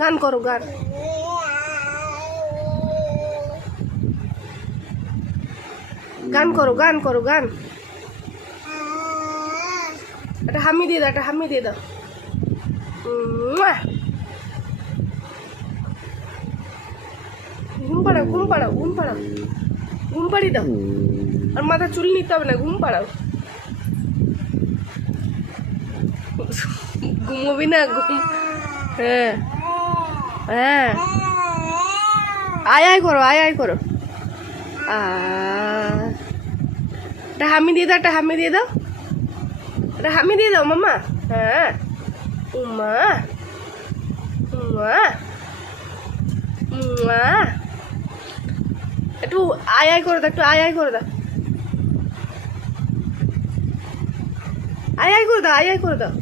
গান করো, গান। গান করো, গান করো, গান। একটা হামি দিয়ে দাও, একটা হামি দিয়ে দাও। ঘুম পাড়াও, ঘুম পাড়াও, ঘুম পাড়াও, ঘুম পাড়িয়ে দাও। আর মাথা চুল নিতে হবে না, ঘুম পাড়াও। ঘুমোবি না? ঘুম। হ্যাঁ, হ্যাঁ। আয় আয় করো, আয় আয় করো। একটা হামি দিয়ে দাও, একটা হামি দিয়ে দাও, একটা হামি দিয়ে দাও মামা। হ্যাঁ, উমা, উমা, উমা। একটু আয় আয় করে দাও, একটু আয় আয় করে দাও, আয় আয় করে দাও, আয় আয় করে দাও।